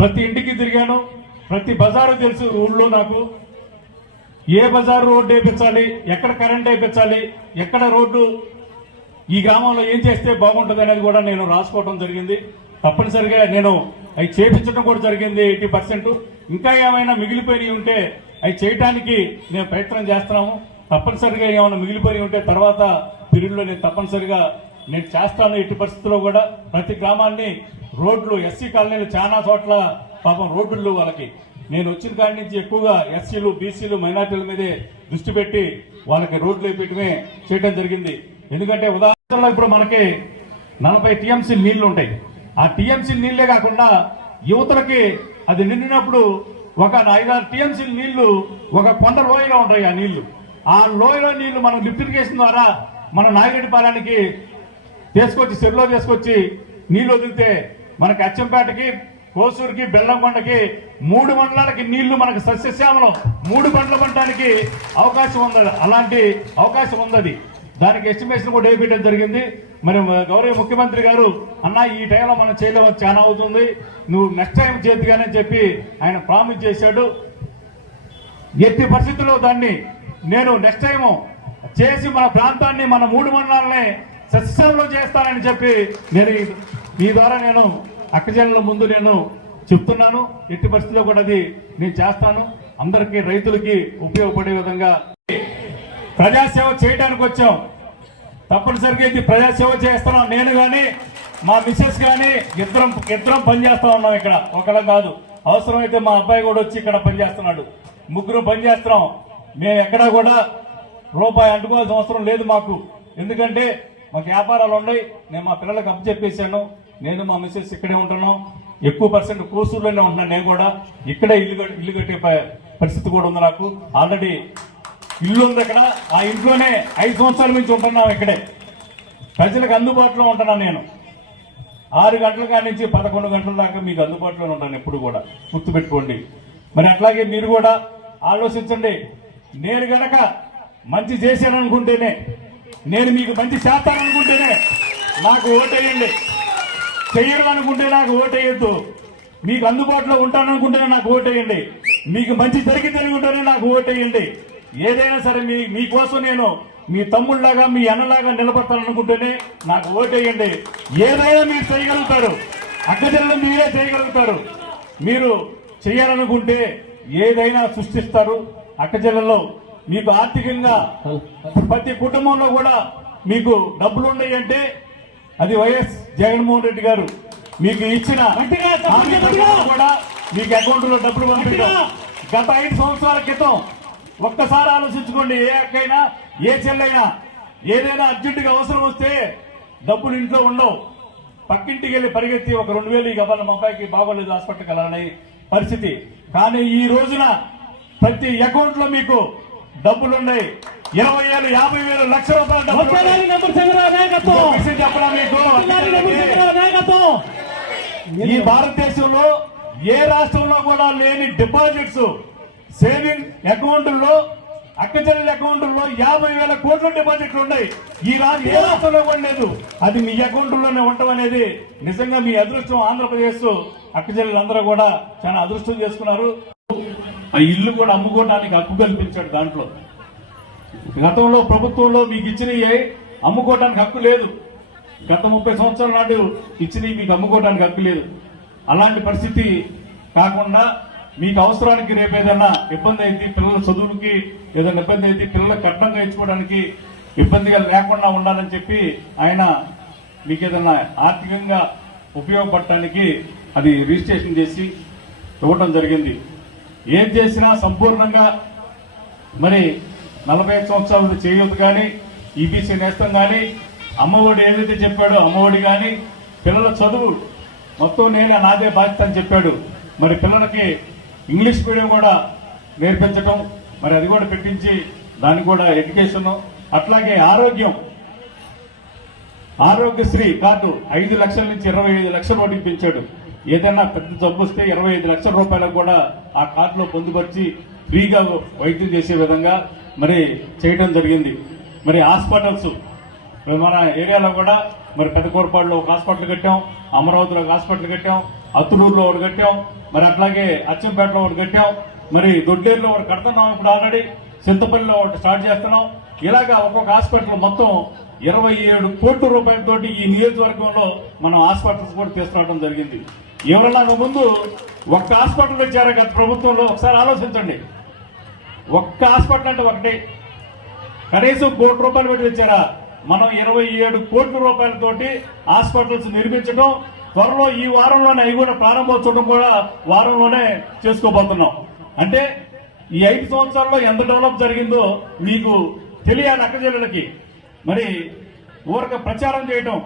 ప్రతి ఇంటికి తిరిగాను, ప్రతి బజారు తెలుసు ఊళ్ళో నాకు. ఏ బజారు రోడ్డు వేయించాలి, ఎక్కడ కరెంట్ వేయించాలి, ఎక్కడ రోడ్డు ఈ గ్రామంలో ఏం చేస్తే బాగుంటుంది అనేది కూడా నేను రాసుకోవడం జరిగింది. తప్పనిసరిగా నేను అవి చేపించడం కూడా జరిగింది 80%. ఇంకా ఏమైనా మిగిలిపోయి ఉంటే అవి చేయటానికి నేను ప్రయత్నం చేస్తున్నాము. తప్పనిసరిగా ఏమైనా మిగిలిపోయి ఉంటే తర్వాత పీరియడ్లో నేను తప్పనిసరిగా నేను చేస్తాను. ఎట్టి పరిస్థితుల్లో కూడా ప్రతి గ్రామాన్ని రోడ్లు, ఎస్సీ కాలనీలు చాలా చోట్ల పాపం రోడ్లు వాళ్ళకి నేను వచ్చిన కాడి నుంచి ఎక్కువగా ఎస్సీలు, బీసీలు, మైనార్టీల మీదే దృష్టి పెట్టి వాళ్ళకి రోడ్లు వేయటమే చేయడం జరిగింది. ఎందుకంటే ఉదాహరణలో ఇప్పుడు మనకి 40 టీఎంసీ నీళ్లు ఉంటాయి. ఆ టీఎంసీ నీళ్లే కాకుండా యువతలకి అది నిండినప్పుడు ఒక 5-6 టీఎంసీ నీళ్లు ఒక కొండ లోయలో ఉంటాయి. ఆ నీళ్లు, ఆ లోయలో నీళ్లు మనం లిఫ్ట్ ఇరిగేషన్ ద్వారా మన నాగిరెడ్డిపాలెనికి తీసుకొచ్చి చెరువులో తీసుకొచ్చి నీళ్లు వదిలితే మనకి అచ్చంపేటకి, కోసూరుకి, బెల్లంకొండకి 3 మండలాలకి నీళ్లు మనకు సస్యశ్యామలం 3 పంటలు పండటానికి అవకాశం ఉంది. అలాంటి అవకాశం ఉంది. దానికి ఎస్టిమేషన్ కూడా వేయడం జరిగింది. మరి గౌరవ ముఖ్యమంత్రి గారు అన్న ఈ టైంలో మనం చేయలేము, చాలా అవుతుంది, నువ్వు నెక్స్ట్ టైం చేతిగానే చెప్పి ఆయన ప్రామిస్ చేశాడు. ఎట్టి పరిస్థితుల్లో దాన్ని నేను నెక్స్ట్ టైం చేసి మన ప్రాంతాన్ని, మన 3 మండలాలని సస్యంలో చేస్తానని చెప్పి నేను ఈ ద్వారా నేను అక్కజనుల ముందు నేను చెప్తున్నాను. ఎట్టి పరిస్థితుల్లో కూడా అది నేను చేస్తాను. అందరికీ, రైతులకి ఉపయోగపడే విధంగా ప్రజాసేవ చేయడానికి వచ్చాం. తప్పనిసరిగా ఇది ప్రజాసేవ చేస్తున్నాం. నేను కానీ మా మిసెస్ కానీ ఇద్దరం పనిచేస్తా ఉన్నాం ఇక్కడ, ఒకళ్ళం కాదు. అవసరమైతే మా అబ్బాయి కూడా వచ్చి ఇక్కడ పనిచేస్తున్నాడు. 3 పనిచేస్తున్నాం. మేము ఎక్కడా కూడా రూపాయి అంటుకోవాల్సిన అవసరం లేదు మాకు. ఎందుకంటే మాకు వ్యాపారాలు ఉన్నాయి. నేను మా పిల్లలకు అప్పచెప్పేశాను. నేను మా మిసెస్ ఇక్కడే ఉంటున్నాం. ఎక్కువ % కోసూరులోనే ఉంటున్నాను. నేను కూడా ఇక్కడే ఇల్లు కట్టే పరిస్థితి కూడా ఉంది నాకు. ఆల్రెడీ ఇల్లు ఉంది అక్కడ. ఆ ఇంట్లోనే 5 సంవత్సరాల నుంచి ఉంటున్నాం. ఇక్కడే ప్రజలకు అందుబాటులో ఉంటున్నాను. నేను 6 గంటల కాడి నుంచి 11 గంటల దాకా మీకు అందుబాటులో ఉంటాను ఎప్పుడు కూడా, గుర్తుపెట్టుకోండి. మరి అట్లాగే మీరు కూడా ఆలోచించండి. నేను గనక మంచి చేశాననుకుంటేనే, నేను మీకు మంచి చేస్తాననుకుంటేనే నాకు ఓటేయండి. చెయ్యాలనుకుంటే నాకు ఓటేయద్దు. మీకు అందుబాటులో ఉంటాననుకుంటేనే నాకు ఓటేయండి. మీకు మంచి జరిగిందనుకుంటేనే నాకు ఓటేయండి. ఏదైనా సరే మీకోసం నేను మీ తమ్ముళ్లాగా, మీ అన్నలాగా నిలబడతాననుకుంటేనే నాకు ఓటేయండి. ఏదైనా మీరు చేయగలుగుతారు. అక్కజల్లు మీరే చేయగలుగుతారు. మీరు చేయాలనుకుంటే ఏదైనా సృష్టిస్తారు. అక్కజల్లలో మీకు ఆర్థికంగా ప్రతి కుటుంబంలో కూడా మీకు డబ్బులు ఉన్నాయి అంటే అది వైఎస్ జగన్మోహన్ రెడ్డి గారు మీకు ఇచ్చిన కూడా మీకు అకౌంట్ లో డబ్బులు పంపించడం. గత 5 సంవత్సరాల క్రితం ఒక్కసారి ఆలోచించుకోండి. ఏ అక్కైనా, ఏ చెల్లైనా ఏదైనా అర్జెంటుగా అవసరం వస్తే డబ్బులు ఇంట్లో ఉండవు. పక్కింటికి వెళ్ళి పరిగెత్తి ఒక 2000 ఇవ్వాలి, మా అబ్బాయికి బాగోలేదు హాస్పిటల్కి వెళ్ళాలని పరిస్థితి. కానీ ఈ రోజున ప్రతి అకౌంట్ లో మీకు డబ్బులు ఉన్నాయి. 20,000, 50,000, లక్ష రూపాయల డబ్బులు చెప్పడం మీకు. ఈ భారతదేశంలో ఏ రాష్ట్రంలో కూడా లేని డిపాజిట్స్ సేవింగ్ అకౌంట్లలో, అక్కచెల్లెల అకౌంట్లలో 50,000 కోట్ల డిపాజిట్లు ఉన్నాయి. ఈ ఏ రాష్ట్రంలో కూడా లేదు. అది మీ అకౌంట్లోనే ఉండటం అనేది నిజంగా మీ అదృష్టం. ఆంధ్రప్రదేశ్ అక్కచెల్లెలందరూ కూడా చాలా అదృష్టం చేసుకున్నారు. ఆ ఇల్లు కూడా అమ్ముకోవడానికి హక్కు కల్పించాడు. దాంట్లో గతంలో ప్రభుత్వంలో మీకు ఇచ్చినవి అమ్ముకోవడానికి హక్కు లేదు. గత 30 సంవత్సరాల నాడు ఇచ్చినవి మీకు అమ్ముకోవడానికి హక్కు లేదు. అలాంటి పరిస్థితి కాకుండా మీకు అవసరానికి రేపు ఏదైనా ఇబ్బంది అయితే, పిల్లల చదువులకి ఏదైనా ఇబ్బంది అయితే, పిల్లల కట్నంగా ఇచ్చుకోవడానికి ఇబ్బందిగా లేకుండా ఉండాలని చెప్పి ఆయన మీకు ఏదైనా ఆర్థికంగా ఉపయోగపడటానికి అది రిజిస్ట్రేషన్ చేసి ఇవ్వడం జరిగింది. ఏం చేసినా సంపూర్ణంగా మరి 45 సంవత్సరాలు చేయొద్దు కానీ, ఈబీసీ నేస్తం కానీ, అమ్మఒడి ఏదైతే చెప్పాడో అమ్మఒడి కానీ, పిల్లల చదువు మొత్తం నేనే నాదే బాధ్యత అని చెప్పాడు. మరి పిల్లలకి ఇంగ్లీష్ మీడియం కూడా నేర్పించడం, మరి అది కూడా పెట్టించి దానికి కూడా ఎడ్యుకేషన్. అట్లాగే ఆరోగ్యశ్రీ కార్డు 5 లక్షల నుంచి 25 లక్షల నోటికి పెంచాడు. ఏదైనా పెద్ద జబ్బు వస్తే 25 లక్షల రూపాయలకు కూడా ఆ కార్డులో పొందుపరిచి ఫ్రీగా వైద్యం చేసే విధంగా మరి చేయడం జరిగింది. మరి హాస్పిటల్స్ మన ఏరియాలో కూడా మరి పెద్దకూరపాడులో ఒక హాస్పిటల్ కట్టాం, అమరావతిలో ఒక హాస్పిటల్ కట్టాం, అత్తులూరులో ఒకటి కట్టాం, మరి అట్లాగే అచ్చంపేటలో ఒకటి కట్టాం, మరి దొడ్లేరులో ఒకటి కడుతున్నాం, ఇప్పుడు ఆల్రెడీ చింతపల్లిలో ఒకటి స్టార్ట్ చేస్తున్నాం. ఇలాగా ఒక్కొక్క హాస్పిటల్ మొత్తం 27 కోట్ల రూపాయలతోటి ఈ నియోజకవర్గంలో మనం హాస్పిటల్స్ కూడా తీసుకురావడం జరిగింది. ఎవరన్నా ముందు ఒక్క హాస్పిటల్ తెచ్చారా గత ప్రభుత్వంలో? ఒకసారి ఆలోచించండి. ఒక్క హాస్పిటల్ అంటే ఒకటి, కనీసం 1 కోటి రూపాయలు పెట్టి తెచ్చారా? మనం 27 కోట్ల రూపాయలతోటి హాస్పిటల్స్ నిర్మించడం, త్వరలో ఈ వారంలోనే అవి కూడా ప్రారంభోత్సవం కూడా వారంలోనే చేసుకోబోతున్నాం. అంటే ఈ 5 సంవత్సరాల్లో ఎంత డెవలప్ జరిగిందో మీకు తెలియాలి అక్క జిల్లాలకి. మరి ఊరక ప్రచారం చేయటం